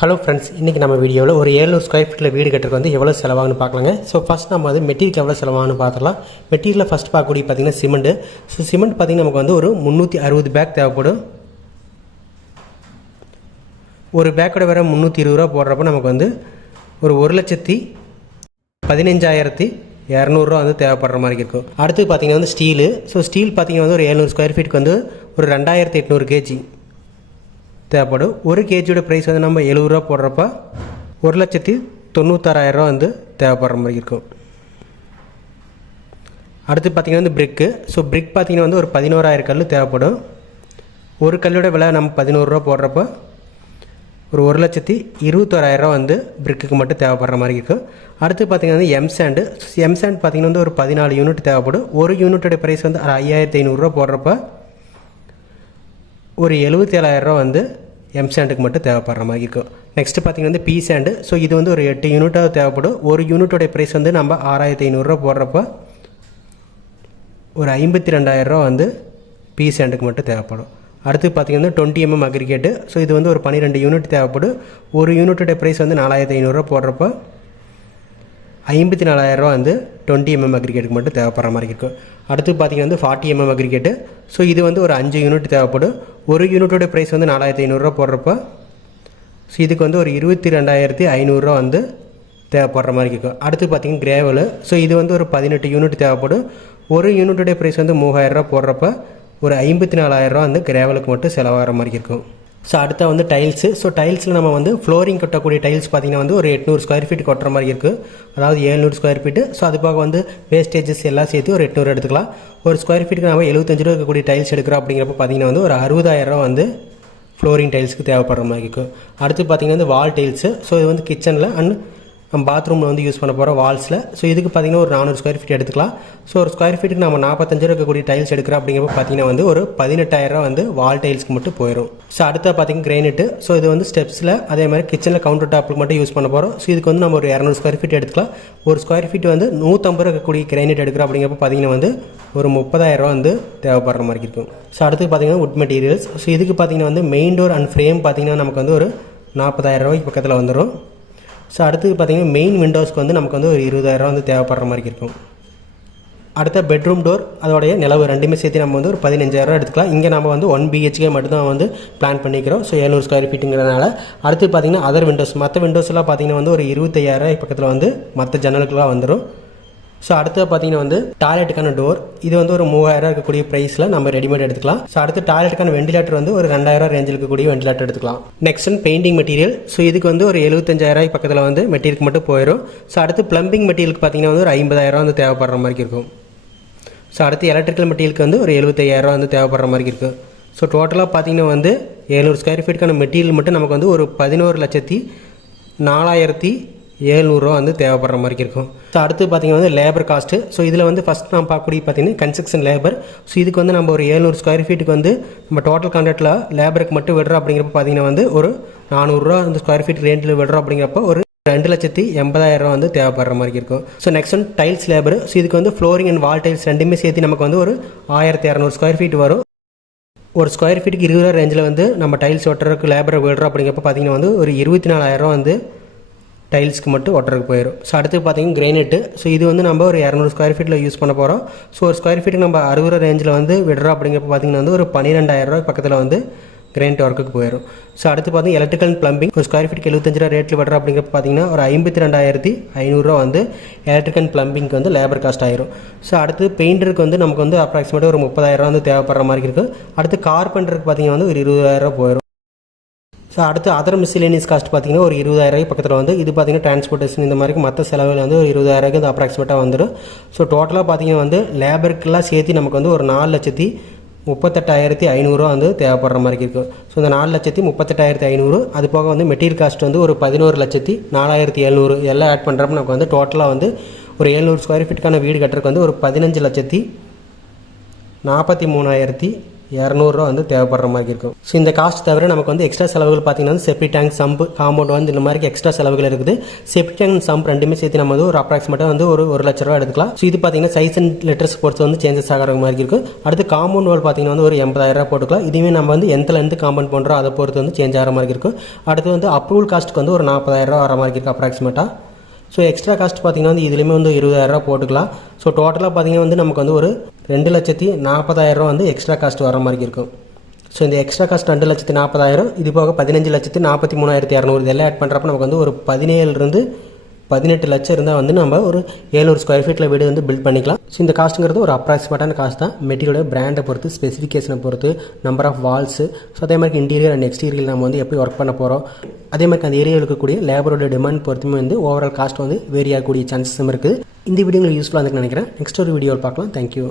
Hello friends, இன்றைக்கி நம்ம வீடியோவில் ஒரு 700 ஸ்கொயர் ஃபீட்டில் வீடு கட்டுறதுக்கு வந்து எவ்வளோ செலவாகுன்னு பார்க்கலாங்க. ஸோ ஃபஸ்ட் நம்ம வந்து மெட்டீரியல் எவ்வளோ செலவாகுன்னு பார்த்துலாம். மெட்டீரியலில் ஃபஸ்ட் பார்க்கக்கூடிய பார்த்திங்கன்னா சிமெண்ட்டு. ஸோ சிமெண்ட் பார்த்திங்கன்னா நமக்கு வந்து ஒரு 360 பேக் தேவைப்படும். ஒரு பேக்கோட வேறு 320 ரூபா போடுறப்ப நமக்கு வந்து ஒரு 1,15,200 வந்து தேவைப்படுற மாதிரி இருக்கும். அடுத்து பார்த்திங்கன்னா வந்து ஸ்டீலு. ஸோ ஸ்டீல் பார்த்திங்கன்னா வந்து ஒரு 700 ஸ்கொயர் ஃபீட்டுக்கு வந்து ஒரு 2800 கேஜி தேவைப்படும். ஒரு கேஜியோட ப்ரைஸ் வந்து நம்ம 70 ரூபா போடுறப்ப 1,96,000 வந்து தேவைப்படுற மாதிரி இருக்கும். அடுத்து பார்த்திங்கன்னா வந்து பிரிக்கு. ஸோ பிரிக் பார்த்திங்கன்னா வந்து ஒரு 11,000 கல் தேவைப்படும். ஒரு கல்லோட விலை நம்ம 11 ரூபா போடுறப்ப ஒரு 1,21,000 வந்து பிரிக்குக்கு மட்டும் தேவைப்படுற மாதிரி இருக்கும். அடுத்து பார்த்திங்கன்னா வந்து எம்சாண்டு பார்த்திங்கன்னா வந்து ஒரு 14 யூனிட் தேவைப்படும். ஒரு யூனிட்டோட ப்ரைஸ் வந்து 5,500 போடுறப்ப ஒரு 77,000 வந்து எம்சாண்டுக்கு மட்டும் தேவைப்படுற மாதிரி இருக்கும். நெக்ஸ்ட்டு பார்த்திங்கன்னா வந்து பி சாண்டு. ஸோ இது வந்து ஒரு 8 யூனிட்டாக தேவைப்படும். ஒரு யூனிட்டோடைய ப்ரைஸ் வந்து நம்ம 6,500 போடுறப்ப ஒரு 52,000 வந்து பி சாண்டுக்கு மட்டும் தேவைப்படும். அடுத்து பார்த்திங்கன்னா 20 mm அக்ரிகேட்டு. ஸோ இது வந்து ஒரு 12 யூனிட் தேவைப்படும். ஒரு யூனிட்டோடைய ப்ரைஸ் வந்து 4,500 போடுறப்ப 54,000 வந்து 20 mm அக்ரிகேட்டுக்கு மட்டும் தேவைப்படுற மாதிரி இருக்கும். அடுத்து பார்த்திங்கன்னா வந்து 40 mm அக்ரிகேட்டு. ஸோ இது வந்து ஒரு 5 யூனிட் தேவைப்படும். ஒரு யூனிட்டோட ப்ரைஸ் வந்து 4,500 போடுறப்ப ஸோ இதுக்கு வந்து ஒரு 22,500 வந்து தேவைப்படுற மாதிரி இருக்கும். அடுத்து பார்த்திங்கன்னா கிரேவலு. ஸோ இது வந்து ஒரு 18 யூனிட் தேவைப்படும். ஒரு யூனிட்டோடைய ப்ரைஸ் வந்து 3,000 போடுறப்ப ஒரு 54,000 வந்து கிரேவலுக்கு மட்டும் செலவாகிற மாதிரி இருக்கும். ஸோ அடுத்த வந்து டைல்ஸு. ஸோ டைல்ஸில் நம்ம வந்து ஃப்ளோரிங் கட்டக்கூடிய டைல்ஸ் பார்த்திங்கன்னா வந்து ஒரு 800 ஸ்கொயர் ஃபீட் கொட்டுற மாதிரி இருக்குது. அதாவது 700 ஸ்கொயர் ஃபீட்டு. ஸோ அது போக வந்து வேஸ்டேஜஸ் எல்லாம் சேர்த்து ஒரு 800 எடுத்துக்கலாம். ஒரு ஸ்கொயர் ஃபீட்டுக்கு நம்ம 75 ரூபா இருக்கக்கூடிய டைல்ஸ் எடுக்கிறோம். அப்படிங்கிறப்ப பார்த்திங்கன்னா வந்து ஒரு 60,000 வந்து ஃப்ளோரிங் டைல்ஸுக்கு தேவைப்படுற மாதிரி இருக்கும். அடுத்து பார்த்திங்கன்னா வந்து வால் டைல்ஸு. ஸோ இது வந்து கிச்சனில் அண்ட் நம்ம பாத்ரூமில் வந்து யூஸ் பண்ண போகிற வால்ஸில். ஸோ இதுக்கு பார்த்திங்கன்னா ஒரு 400 ஸ்கொயர் ஃபீட் எடுத்துக்கலாம். ஸோ ஒரு ஸ்கொயர் ஃபீட்டுக்கு நம்ம 45 ரூபா இருக்கக்கூடிய டைல்ஸ் எடுக்கிறோம். அப்படிங்கிறப்ப பார்த்திங்கன்னா வந்து ஒரு 18,000 வந்து வால் டைல்ஸ்க்கு மட்டும் போயிடும். ஸோ அடுத்த பார்த்திங்கன்னா கிரைனட்டு. ஸோ இது வந்து ஸ்டெப்ஸில் அதே மாதிரி கிச்சனில் கவுண்டர் டாப்புக்கு மட்டும் யூஸ் பண்ண போகிறோம். ஸோ இதுக்கு வந்து நம்ம ஒரு 200 ஸ்கொயர் ஃபீட் எடுத்துக்கலாம். ஒரு ஸ்கொயர் ஃபீட் வந்து 150 ரூபா இருக்கக்கூடிய கிரைனட் எடுக்கிறோம். அப்படிங்கிறப்ப பார்த்திங்கன்னா வந்து ஒரு 30,000 வந்து தேவைப்படுற மாதிரி இருக்கும். ஸோ அடுத்து பார்த்திங்கன்னா வுட் மெட்டீரியல்ஸ். ஸோ இதுக்கு பார்த்திங்கன்னா வந்து மெயின் டோர் அண்ட் ஃப்ரேம் பார்த்திங்கன்னா நமக்கு வந்து ஒரு 40,000 ரூபாய்க்கு பக்கத்தில் வந்துடும். ஸோ அடுத்து பார்த்திங்கன்னா மெயின் விண்டோஸ்க்கு வந்து நமக்கு வந்து ஒரு 20,000 வந்து தேவைப்படுற மாதிரி இருக்கும். அடுத்த பெட்ரூம் டோர் அதோடைய நிலவு ரெண்டுமே சேர்த்து நம்ம வந்து ஒரு 15,000 எடுத்துக்கலாம். இங்கே நம்ம வந்து 1 BHK மட்டும்தான் வந்து பிளான் பண்ணிக்கிறோம். ஸோ 700 ஸ்கொயர் ஃபீட்டுங்கிறதுனால. அடுத்து பார்த்திங்கன்னா அதர் விண்டோஸ், மற்ற விண்டோஸ்லாம் பார்த்திங்கன்னா வந்து ஒரு 25,000 பக்கத்தில் வந்து மற்ற ஜன்னலுக்குலாம் வந்துடும். ஸோ அடுத்து பார்த்திங்கன்னா வந்து டாய்லெட்டுக்கான டோர். இது வந்து ஒரு 3,000 இருக்கக்கூடிய ப்ரைஸில் நம்ம ரெடிமேட் எடுத்துக்கலாம். ஸோ அடுத்து டாய்லெட்டுக்கான வெண்டிலேட்டர் வந்து ஒரு 2,000 ரேஞ்சில் இருக்கக்கூடிய வெண்டிலேட்டர் எடுத்துக்கலாம். நெக்ஸ்ட் வந்து பெயிண்டிங் மெட்டீரியல். ஸோ இதுக்கு வந்து ஒரு 75,000 பக்கத்தில் வந்து மெட்டீரியலுக்கு மட்டும் போயிடும். ஸோ அடுத்து ப்ளம்பிங் மெட்டீரியலுக்கு பார்த்திங்கன்னா வந்து ஒரு 50,000 வந்து தேவைப்படுற மாதிரி இருக்கும். ஸோ அடுத்து எலக்ட்ரிக்கல் மெட்டீரியலுக்கு வந்து ஒரு 75,000 வந்து தேவைப்படுற மாதிரி இருக்கும். ஸோ டோட்டலாக பார்த்திங்கன்னா வந்து 700 ஸ்கொயர் ஃபீட்டுக்கான மெட்டீரியல் மட்டும் நமக்கு வந்து ஒரு 11,04,700 வந்து தேவைப்படுற மாதிரி இருக்கும். ஸோ அடுத்து பார்த்திங்கன்னா வந்து லேபர் காஸ்ட்டு. ஸோ இதில் வந்து ஃபஸ்ட் நம்ம பார்க்கக்கூடிய பார்த்திங்கன்னா கன்ஸ்ட்ரக்ஷன் லேபர். ஸோ இதுக்கு வந்து நம்ம ஒரு 700 ஸ்கொயர் ஃபீட்டுக்கு வந்து நம்ம டோட்டல் கான்ட்ராக்டில் லேபருக்கு மட்டும் விடுறோம். அப்படிங்கிறப்ப பார்த்திங்கன்னா வந்து ஒரு 400 ரூபா வந்து ஸ்கொயர் ஃபீட் ரேஞ்சில் விடுறோம். அப்படிங்கிறப்ப ஒரு 2,80,000 வந்து தேவைப்படுற மாதிரி இருக்கும். ஸோ நெக்ஸ்ட் வந்து டைல்ஸ் லேபர். ஸோ இதுக்கு வந்து ஃப்ளோரிங் அண்ட் வால் டைல்ஸ் ரெண்டுமே சேர்த்து நமக்கு வந்து ஒரு 1,200 ஸ்கொயர் ஃபீட் வரும். ஒரு ஸ்கொயர் ஃபீட்டுக்கு 20 ரூபா ரேஞ்சில் வந்து நம்ம டைல்ஸ் ஒட்டுறதுக்கு லேபரை விடுறோம். அப்படிங்கிறப்ப பார்த்திங்கன்னா வந்து ஒரு 24,000 வந்து டைல்ஸ்க்கு மட்டும் ஒட்டுறதுக்கு போயிடும். ஸோ அடுத்து பார்த்திங்கன்னா கிரைனட்டு. ஸோ இது வந்து நம்ம ஒரு 200 ஸ்கொயர் ஃபீட்டில் யூஸ் பண்ண போகிறோம். ஸோ ஒரு ஸ்கொயர் ஃபீட்டுக்கு நம்ம 60 ரூபா ரேஞ்சில் வந்து விடுறோம். அப்படிங்கிறப்ப பார்த்திங்கன்னா வந்து ஒரு 12,000 பக்கத்தில் வந்து கிரைனட் ஒர்க்குக்கு போயிடும். ஸோ அடுத்து பார்த்திங்கன்னா எலக்ட்ரிக்கல் அண்ட் ப்ளம்பிங். ஒரு ஸ்கொயர் ஃபீட்டுக்கு 75 ரூபா ரேட்டில் விடுறோம். அப்படிங்கிறப்ப பார்த்திங்கன்னா ஒரு 52,500 வந்து எலக்ட்ரிக்கல் அண்ட் ப்ளம்பிங்க்கு வந்து லேபர் காஸ்ட் ஆயிரும். ஸோ அடுத்து பெயிண்டருக்கு வந்து நமக்கு வந்து அப்ராக்சிமேட்டாக ஒரு 30,000 வந்து தேவைப்படுற மாதிரி இருக்குது. அடுத்து கார்பெண்டருக்கு பார்த்திங்கன்னா வந்து ஒரு 20,000 போயிடும். ஸோ அடுத்து அதர் மிஸ்லேனியஸ் காஸ்ட் பார்த்திங்கன்னா ஒரு 20,000 பக்கத்தில் வந்து இது பார்த்திங்கன்னா டிரான்ஸ்போர்ட்டேஷன் இந்த மாதிரி மற்ற செலவில் வந்து ஒரு 20,000 வந்து அப்ராக்சிமேட்டாக வந்துடும். ஸோ டோட்டலாக பார்த்திங்கன்னா வந்து லேபருக்கெல்லாம் சேர்த்து நமக்கு வந்து ஒரு 4,38,500 வந்து தேவைப்படுற மாதிரி இருக்கும். ஸோ இந்த 4,38,500 அது போக வந்து மெட்டீரியல் காஸ்ட் வந்து ஒரு 11,04,700 எல்லாம் ஆட் பண்ணுறப்ப நமக்கு வந்து டோட்டலாக வந்து ஒரு 700 ஸ்கொயர் ஃபீட்டுக்கான வீடு கட்டுறதுக்கு வந்து ஒரு 15,43,700 200 வந்து தேவைப்படுற மாதிரி இருக்கும். ஸோ இந்த காஸ்ட் தவிர நமக்கு வந்து எக்ஸ்ட்ரா செலவுகள் பார்த்தீங்கன்னா செப்டி டேங்க், சம்ப், காம்பவுண்ட் வந்து இந்த மாதிரி எக்ஸ்ட்ரா செலவுகள் இருக்குது. செப்டி டேங்க், சம்ப் ரெண்டுமே சேர்த்து நம்ம வந்து ஒரு அப்ராக்சிமேட்டாக வந்து ஒரு 1 லட்ச ரூபா எடுத்துக்கலாம். ஸோ இது பார்த்தீங்கன்னா சைஸ் அண்ட் லெட்டர்ஸ் பொறுத்து வந்து சேஞ்சஸ் ஆகிற மாதிரி இருக்கும். அடுத்து காம்பவுண்ட் வால் பார்த்தீங்கன்னா வந்து ஒரு 80,000 போட்டுக்கலாம். இதுவே நம்ம வந்து எந்த காம்பவுண்ட் பண்ணுறோம் அதை பொறுத்து வந்து சேஞ்ச் ஆகிற மாதிரி இருக்கும். அடுத்து வந்து அப்ரூவல் காஸ்ட்டுக்கு வந்து ஒரு 40,000 வர மாதிரி இருக்குது அப்ராக்சிமேட்டாக. ஸோ எக்ஸ்ட்ரா காஸ்ட் பார்த்தீங்கன்னா வந்து இதுலேயுமே வந்து 20,000 போட்டுக்கலாம். ஸோ டோட்டலாக பார்த்தீங்கன்னா வந்து நமக்கு வந்து ஒரு 2,40,000 வந்து எக்ஸ்ட்ரா காஸ்ட் வர மாதிரி இருக்கும். ஸோ இந்த எக்ஸ்ட்ரா காஸ்ட் 2,40,000 இது போக 15,43,200 இதெல்லாம் ஆட் பண்ணுறப்ப நமக்கு வந்து ஒரு 17 18 லட்சம் இருந்தால் வந்து நம்ம ஒரு 700 ஸ்கொயர் ஃபீட்டில் வீடு வந்து பில்ட் பண்ணிக்கலாம். ஸோ இந்த காஸ்ட்டுங்கிறது ஒரு அப்ராக்சிமேட்டான காஸ்ட் தான். மெட்டீரியலோட பிராண்டை பொறுத்து, ஸ்பெசிஃபிகேஷனை பொறுத்து, நம்பர் ஆஃப் வால்ஸு, ஸோ அதே மாதிரி இன்டீரியர் அண்ட் எக்ஸ்டீரியர் நம்ம வந்து எப்படி ஒர்க் பண்ண போகிறோம், அதே மாதிரி அந்த ஏரியாவில் இருக்கக்கூடிய லேபரோட டிமாண்ட் பொறுத்துமே வந்து ஓவரால் காஸ்ட் வந்து வேரி ஆகக்கூடிய சான்சஸும் இருக்குது. இந்த வீடியோ உங்களுக்கு யூஸ்ஃபுல்லாக இருக்குன்னு நினைக்கிறேன். நெக்ஸ்ட் ஒரு வீடியோவில் பார்க்கலாம். தேங்க்யூ.